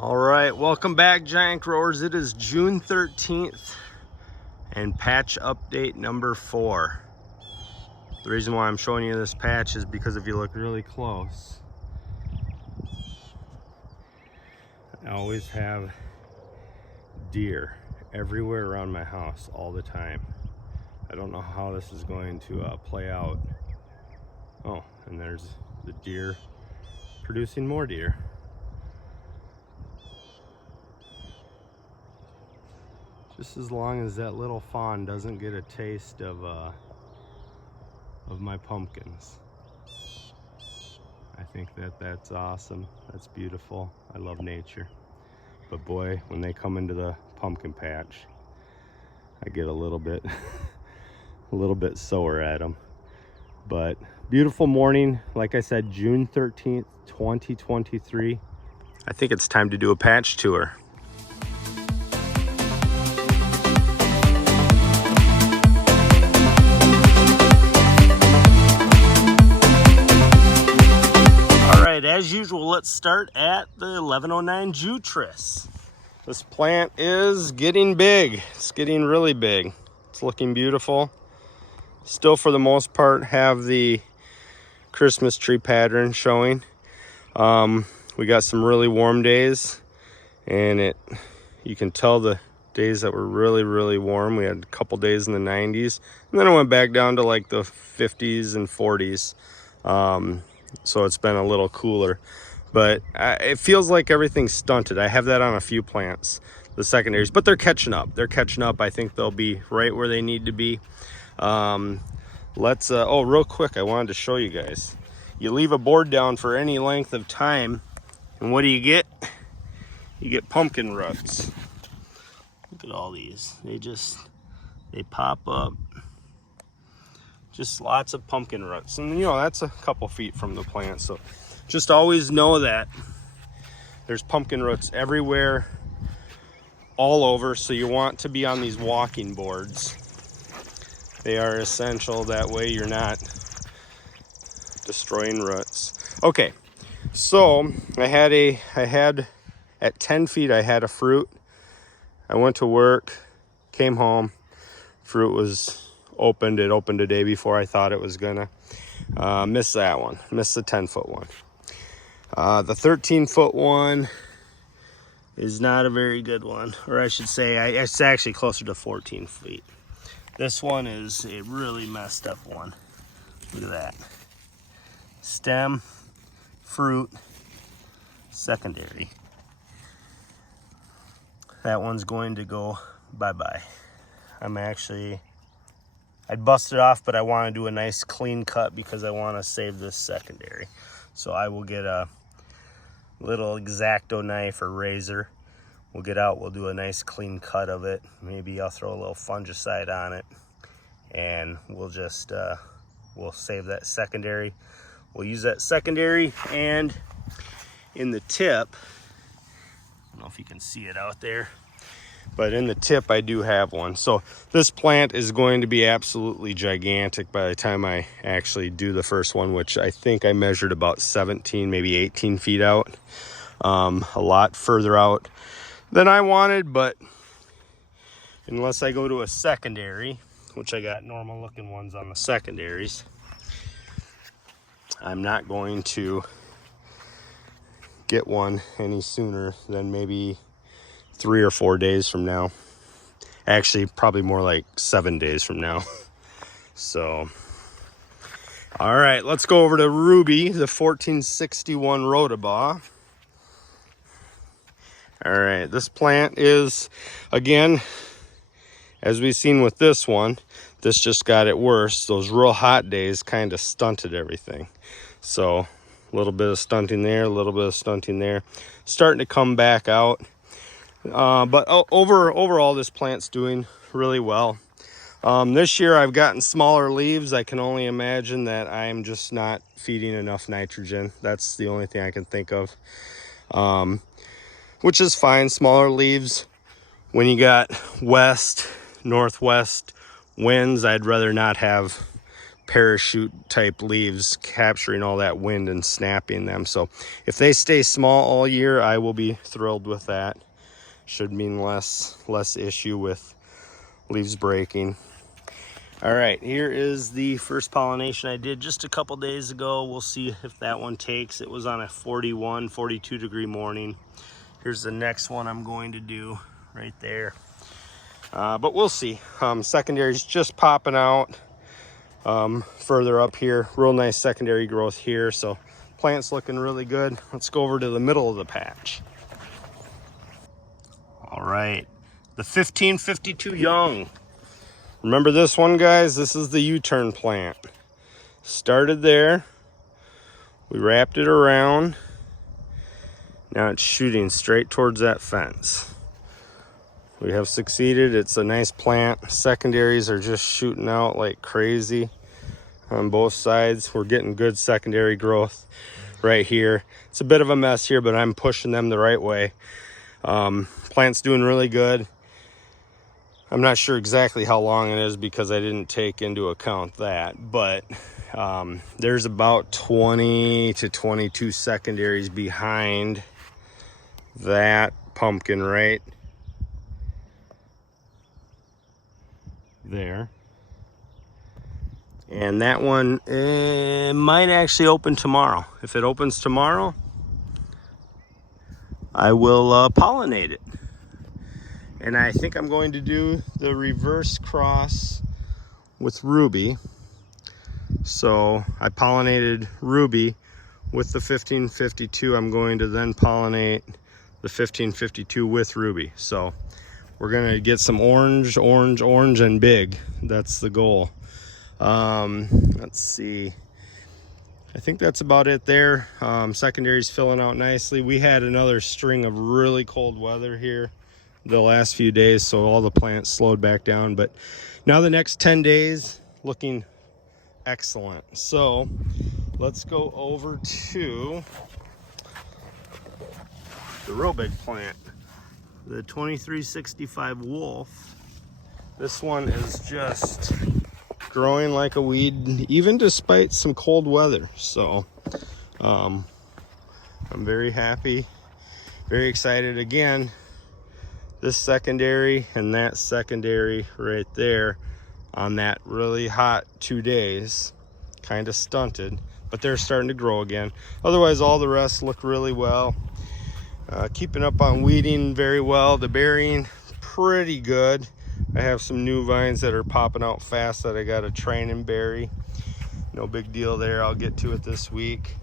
All right, welcome back, giant growers. It is June 13th and patch update number 4. The reason why I'm showing you this patch is because if you look really close, I always have deer everywhere around my house all the time. I don't know how this is going to play out. Oh, and there's the deer producing more deer. Just as long as that little fawn doesn't get a taste of my pumpkins. I think that's awesome. That's beautiful. I love nature. But boy, when they come into the pumpkin patch, I get a little bit sore at them. But beautiful morning. Like I said, June 13th, 2023. I think it's time to do a patch tour. As usual, let's start at the 1109 Jutras. This plant is getting big. It's getting really big. It's looking beautiful. Still, for the most part, have the Christmas tree pattern showing. We got some really warm days, and you can tell the days that were really warm. We had a couple days in the 90s, and then it went back down to like the 50s and 40s. So it's been a little cooler, but it feels like everything's stunted. I have that on a few plants, the secondaries, but they're catching up. I think they'll be right where they need to be. Oh, real quick, I wanted to show you guys. You leave a board down for any length of time, and what do you get? You get pumpkin roots. Look at all these. They pop up. Just lots of pumpkin roots, and that's a couple feet from the plant, so just always know that there's pumpkin roots everywhere, all over. So you want to be on these walking boards. They are essential. That way you're not destroying roots. Okay, so I had at 10 feet I had a fruit. I went to work, came home, fruit was opened. It opened a day before I thought it was gonna. Miss that one. Miss the 10-foot one. The 13-foot one is not a very good one, or I should say, it's actually closer to 14 feet. This one is a really messed up one. Look at that. Stem, fruit, secondary. That one's going to go bye-bye. I'd bust it off, but I want to do a nice clean cut because I want to save this secondary. So I will get a little X-Acto knife or razor. We'll get out, we'll do a nice clean cut of it. Maybe I'll throw a little fungicide on it, and we'll just, we'll save that secondary. We'll use that secondary, and in the tip, I don't know if you can see it out there, but in the tip I do have one. So this plant is going to be absolutely gigantic by the time I actually do the first one, which I think I measured about 17, maybe 18 feet out. A lot further out than I wanted, but unless I go to a secondary, which I got normal looking ones on the secondaries, I'm not going to get one any sooner than maybe 3 or 4 days from now. Actually, probably more like 7 days from now. So, all right, let's go over to Ruby, the 1461 Raba. All right, this plant is, again, as we've seen with this one, this just got it worse. Those real hot days kind of stunted everything. So, a little bit of stunting there, a little bit of stunting there. Starting to come back out. But overall, this plant's doing really well. This year I've gotten smaller leaves. I can only imagine that I'm just not feeding enough nitrogen. That's the only thing I can think of, which is fine. Smaller leaves, when you got west, northwest winds, I'd rather not have parachute type leaves, capturing all that wind and snapping them. So if they stay small all year, I will be thrilled with that. Should mean less issue with leaves breaking. All right, here is the first pollination I did just a couple days ago. We'll see if that one takes. It was on a 41, 42 degree morning. Here's the next one I'm going to do right there. But we'll see. Secondary's just popping out further up here. Real nice secondary growth here. So plant's looking really good. Let's go over to the middle of the patch. All right, the 1552 young. Remember this one, guys? This is the U-turn plant. Started there. We wrapped it around. Now it's shooting straight towards that fence. We have succeeded. It's a nice plant. Secondaries are just shooting out like crazy on both sides. We're getting good secondary growth right here. It's a bit of a mess here, but I'm pushing them the right way. Plant's doing really good. I'm not sure exactly how long it is because I didn't take into account that, but there's about 20 to 22 secondaries behind that pumpkin right there. And that one might actually open tomorrow. If it opens tomorrow, I will pollinate it. And I think I'm going to do the reverse cross with Ruby. So I pollinated Ruby with the 1552. I'm going to then pollinate the 1552 with Ruby. So we're gonna get some orange, and big. That's the goal. Let's see. I think that's about it there. Secondary's filling out nicely. We had another string of really cold weather here the last few days, so all the plants slowed back down, but now the next 10 days looking excellent. So let's go over to the real big plant, the 2365 Wolf. This one is just growing like a weed, even despite some cold weather. So I'm very happy, very excited. Again, this secondary and that secondary right there on that really hot 2 days kind of stunted, but they're starting to grow again. Otherwise, all the rest look really well. Keeping up on weeding very well. The berrying pretty good. I have some new vines that are popping out fast that I got to train and bury. No big deal there. I'll get to it this week.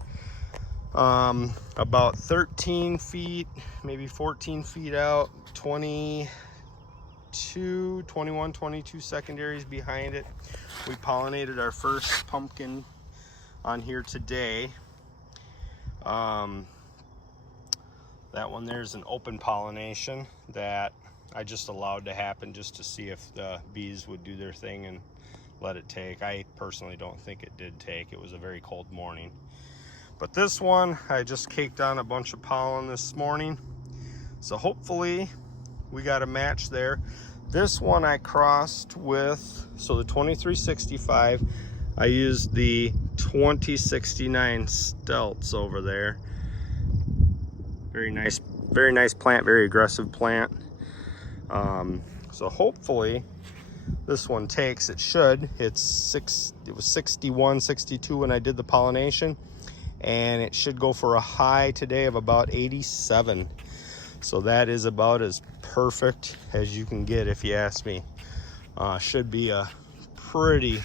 About 13 feet, maybe 14 feet out, 21, 22 secondaries behind it. We pollinated our first pumpkin on here today. That one there's an open pollination that I just allowed to happen just to see if the bees would do their thing and let it take. I personally don't think it did take. It was a very cold morning. But this one, I just caked on a bunch of pollen this morning. So hopefully we got a match there. This one I crossed with, so the 2365, I used the 2069 Stelts over there. Very nice plant, very aggressive plant. So hopefully this one takes. It should. It was 61, 62 when I did the pollination, and it should go for a high today of about 87. So that is about as perfect as you can get, if you ask me. Should be a pretty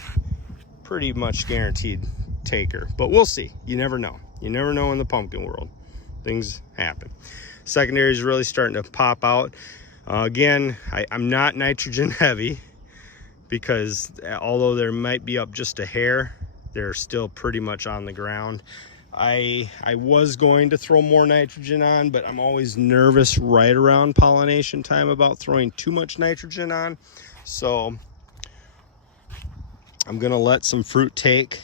much guaranteed taker, but we'll see. You never know. You never know in the pumpkin world. Things happen. Secondary is really starting to pop out. Again, I'm not nitrogen heavy because although there might be up just a hair, they're still pretty much on the ground. I was going to throw more nitrogen on, but I'm always nervous right around pollination time about throwing too much nitrogen on. So I'm gonna let some fruit take,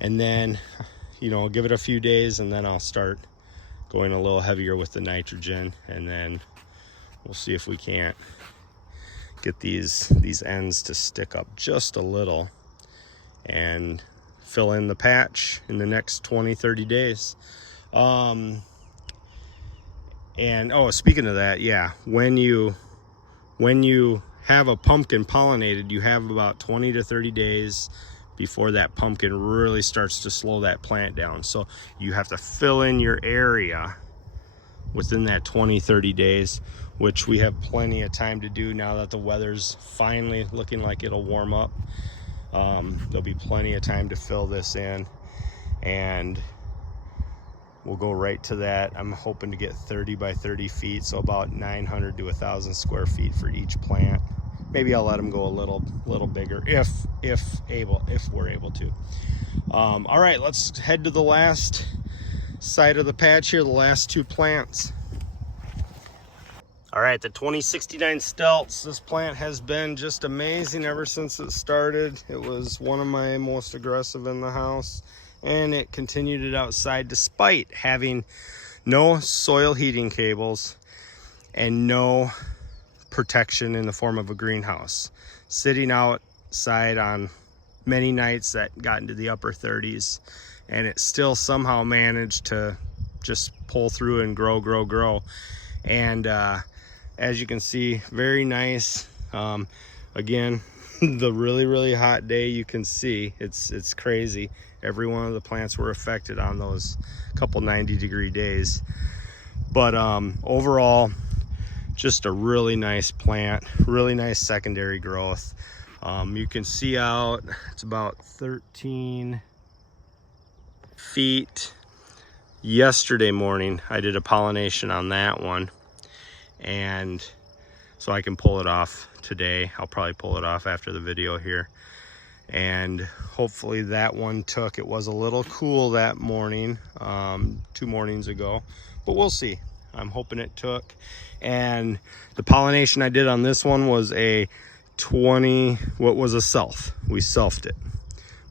and then, you know, give it a few days, and then I'll start going a little heavier with the nitrogen, and then we'll see if we can't get these ends to stick up just a little and fill in the patch in the next 20-30 days. And oh, speaking of that, yeah, when you have a pumpkin pollinated, you have about 20 to 30 days before that pumpkin really starts to slow that plant down. So you have to fill in your area within that 20-30 days, which we have plenty of time to do now that the weather's finally looking like it'll warm up. There'll be plenty of time to fill this in, and we'll go right to that. I'm hoping to get 30 by 30 feet, so about 900 to 1,000 square feet for each plant. Maybe I'll let them go a little bigger if we're able to. All right, let's head to the last side of the patch here, the last two plants. All right, the 2069 Stelts. This plant has been just amazing ever since it started. It was one of my most aggressive in the house, and it continued it outside despite having no soil heating cables and no protection in the form of a greenhouse. Sitting outside on many nights that got into the upper 30s, and it still somehow managed to just pull through and grow. And as you can see, very nice. Again, the really hot day, you can see it's crazy. Every one of the plants were affected on those couple 90-degree days, but overall, just a really nice plant, really nice secondary growth. You can see out, it's about 13 feet. Yesterday morning, I did a pollination on that one, and so I can pull it off today. I'll probably pull it off after the video here, and hopefully that one took. It was a little cool that morning, 2 mornings ago, but we'll see. I'm hoping it took. And the pollination I did on this one was a self. We selfed it.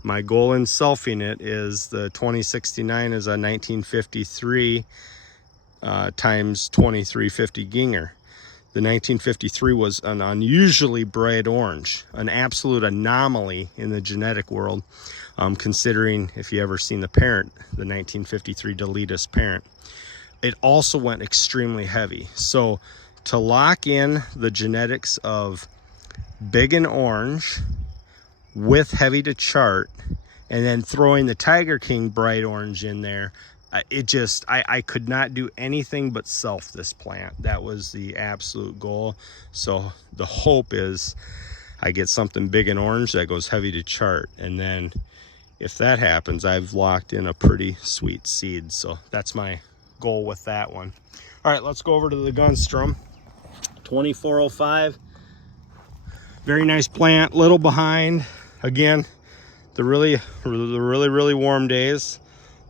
My goal in selfing it is the 2069 is a 1953 times 2350 Ginger. The 1953 was an unusually bright orange, an absolute anomaly in the genetic world, considering if you ever seen the parent, the 1953 Deletus parent. It also went extremely heavy. So to lock in the genetics of big and orange with heavy to chart, and then throwing the Tiger King bright orange in there, I could not do anything but self this plant. That was the absolute goal. So the hope is I get something big and orange that goes heavy to chart, and then if that happens, I've locked in a pretty sweet seed. So that's my goal with that one. All right, let's go over to the Gunther 2405. Very nice plant, little behind. Again, the really warm days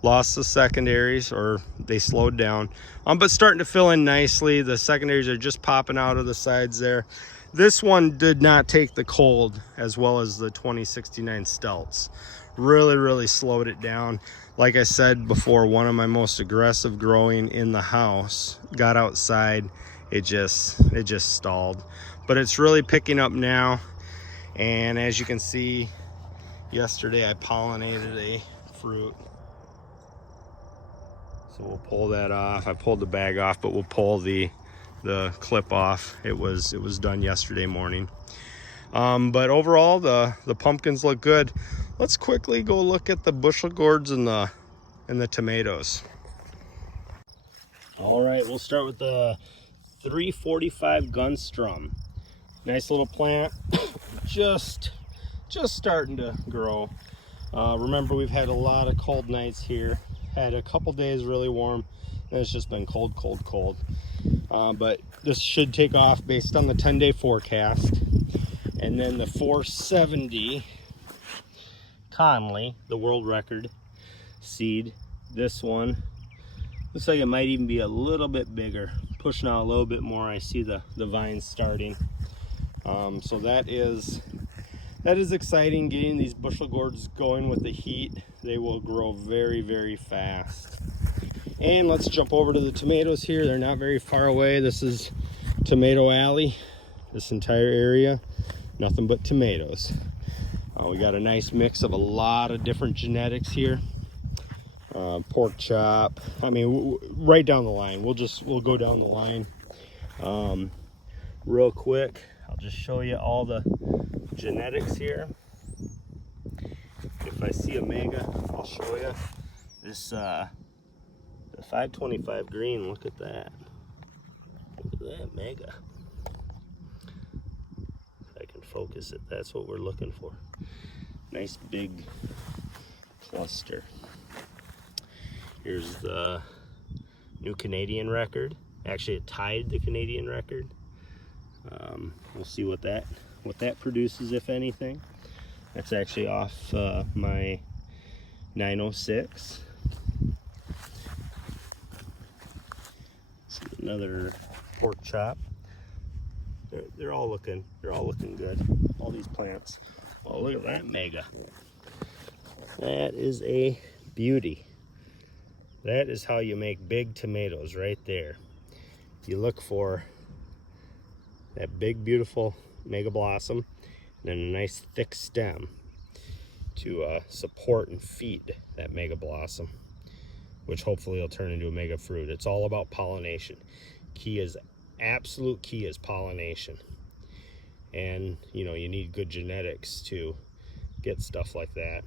lost the secondaries, or they slowed down, but starting to fill in nicely. The secondaries are just popping out of the sides there. This one did not take the cold as well as the 2069 Stelts. Really slowed it down. Like I said before, one of my most aggressive growing in the house. Got outside, it just stalled. But it's really picking up now. And as you can see, yesterday I pollinated a fruit. So we'll pull that off. I pulled the bag off, but we'll pull the clip off. It was done yesterday morning. But overall, the pumpkins look good. Let's quickly go look at the bushel gourds and the tomatoes. All right, we'll start with the 345 Gunther. Nice little plant, just starting to grow. Remember, we've had a lot of cold nights here. Had a couple days really warm, and it's just been cold. But this should take off based on the 10-day forecast. And then the 470 Conley, the world record seed. This one looks like it might even be a little bit bigger, pushing out a little bit more. I see the vines starting. So that is exciting, getting these bushel gourds going with the heat. They will grow very fast. And let's jump over to the tomatoes here. They're not very far away. This is Tomato Alley. This entire area, nothing but tomatoes. We got a nice mix of a lot of different genetics here. Pork chop, I mean, right down the line. We'll go down the line real quick. I'll just show you all the genetics here. If I see a mega, I'll show you. This the 525 green, look at that. Look at that mega. If I can focus it, that's what we're looking for. Nice big cluster. Here's the new Canadian record. Actually, it tied the Canadian record. We'll see what that produces, if anything. That's actually off my 906. See another pork chop. They're all looking good. All these plants. Oh, look at that mega. That is a beauty. That is how you make big tomatoes right there. You look for that big, beautiful mega blossom and then a nice thick stem to support and feed that mega blossom, which hopefully will turn into a mega fruit. It's all about pollination. Absolute key is pollination. And you know, you need good genetics to get stuff like that.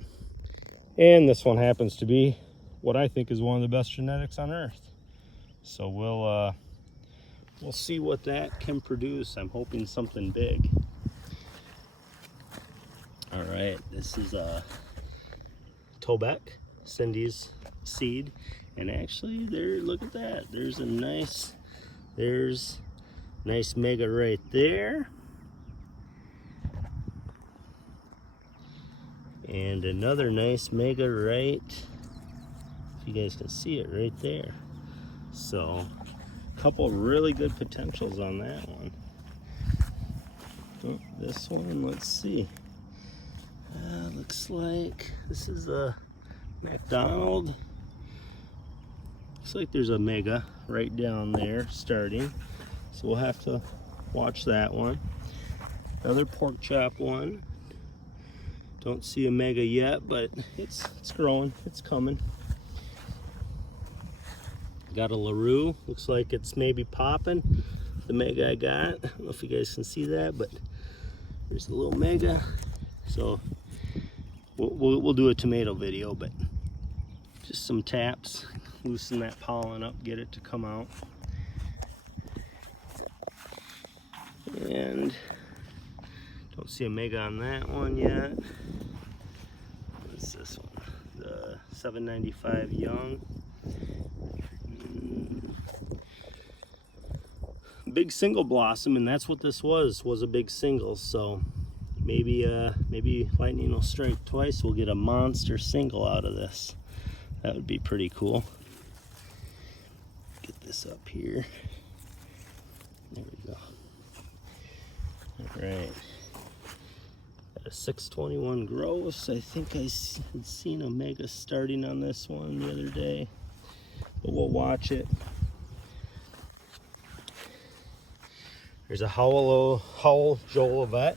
And this one happens to be what I think is one of the best genetics on earth. So we'll see what that can produce. I'm hoping something big. All right, this is Tobek, Cindy's seed, and actually look at that. There's nice mega right there. And another nice mega right, if you guys can see it right there. So a couple really good potentials on that one. Oh, this one, let's see. Looks like this is a McDonald. Looks like there's a mega right down there starting. So we'll have to watch that one. Another pork chop one. Don't see a mega yet, but it's growing, it's coming. Got a LaRue, looks like it's maybe popping. The mega I got, I don't know if you guys can see that, but there's a little mega. So we'll do a tomato video, but just some taps, loosen that pollen up, get it to come out. And don't see a mega on that one yet. What's this one? The 795 young. Big single blossom, and that's what this was a big single. So maybe lightning will strike twice. We'll get a monster single out of this. That would be pretty cool. Get this up here. There we go. All right. A 621 gross. I think I had seen a mega starting on this one the other day, but we'll watch it. There's a Howell Jolivet.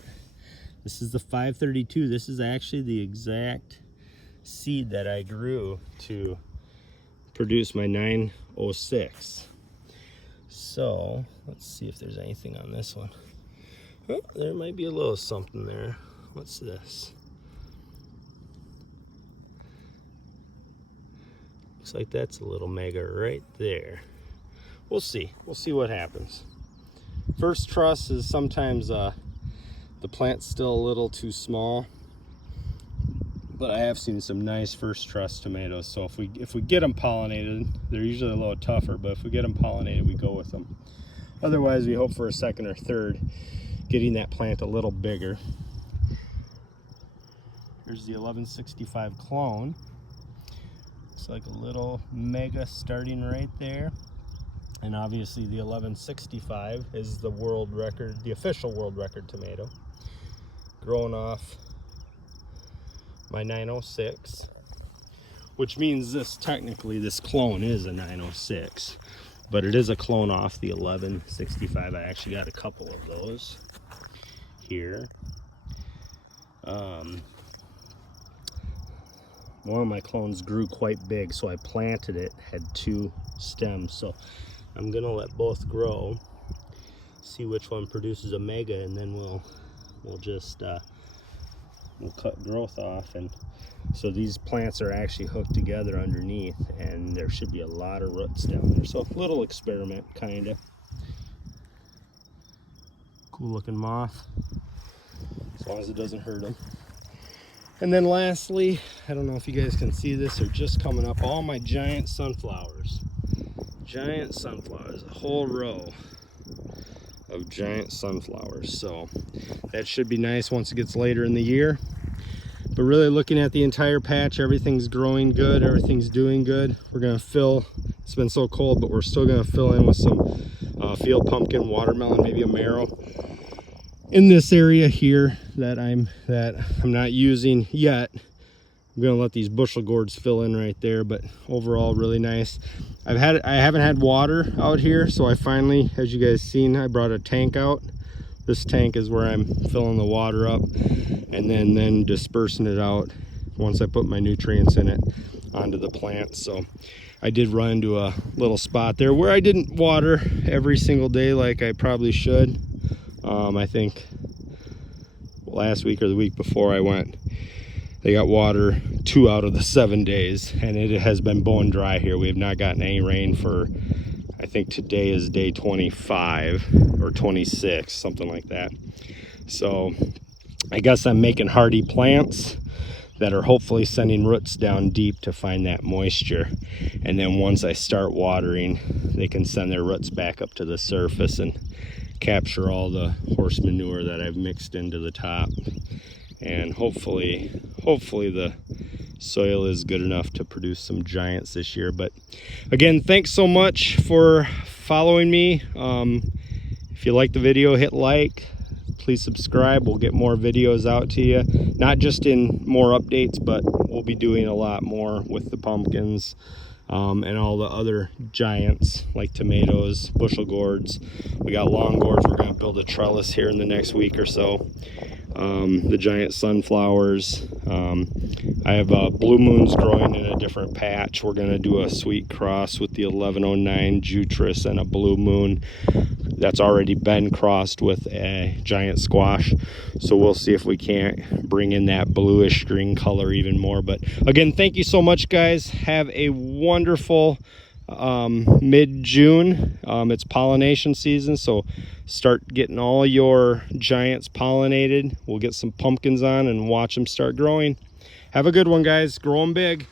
This is the 532. This is actually the exact seed that I grew to produce my 906. So let's see if there's anything on this one. Oh, there might be a little something there. What's this? Looks like that's a little mega right there. We'll see. We'll see what happens. First truss is sometimes the plant's still a little too small, but I have seen some nice first truss tomatoes. So if we get them pollinated, they're usually a little tougher, but if we get them pollinated, we go with them. Otherwise, we hope for a second or third, getting that plant a little bigger. Here's the 1165 clone. Looks like a little mega starting right there. And obviously the 1165 is the world record, the official world record tomato. Growing off my 906, which means technically this clone is a 906, but it is a clone off the 1165. I actually got a couple of those here. one of my clones grew quite big, so I planted it, had 2 stems. So I'm gonna let both grow, see which one produces a mega, and then we'll just we'll cut growth off. And so these plants are actually hooked together underneath, and there should be a lot of roots down there. So a little experiment, kind of. Cool looking moth, as long as it doesn't hurt them. And then lastly, I don't know if you guys can see this, they're just coming up, all my giant sunflowers. Giant sunflowers, a whole row of giant sunflowers. So that should be nice once it gets later in the year. But really looking at the entire patch, everything's growing good, everything's doing good. We're gonna fill, it's been so cold, but we're still gonna fill in with some field pumpkin, watermelon, maybe a marrow in this area here that I'm not using yet. I'm gonna let these bushel gourds fill in right there, but overall really nice. I haven't had water out here, so I finally, as you guys seen, I brought a tank out. This tank is where I'm filling the water up and then dispersing it out once I put my nutrients in it onto the plants. So I did run into a little spot there where I didn't water every single day like I probably should. I think last week or the week before I went, they got water 2 out of the 7 days, and it has been bone dry here. We have not gotten any rain for, I think today is day 25 or 26, something like that. So I guess I'm making hardy plants that are hopefully sending roots down deep to find that moisture. And then once I start watering, they can send their roots back up to the surface and capture all the horse manure that I've mixed into the top. And hopefully the soil is good enough to produce some giants this year. But again, thanks so much for following me. If you like the video, hit like, please subscribe. We'll get more videos out to you, not just in more updates, but we'll be doing a lot more with the pumpkins and all the other giants like tomatoes, bushel gourds. We got long gourds. We're going to build a trellis here in the next week or so. The giant sunflowers. I have blue moons growing in a different patch. We're going to do a sweet cross with the 1109 Jutras and a blue moon that's already been crossed with a giant squash. So we'll see if we can't bring in that bluish green color even more. But again, thank you so much, guys. Have a wonderful mid-June. It's pollination season, so start getting all your giants pollinated. We'll get some pumpkins on and watch them start growing. Have a good one, guys. Grow them big.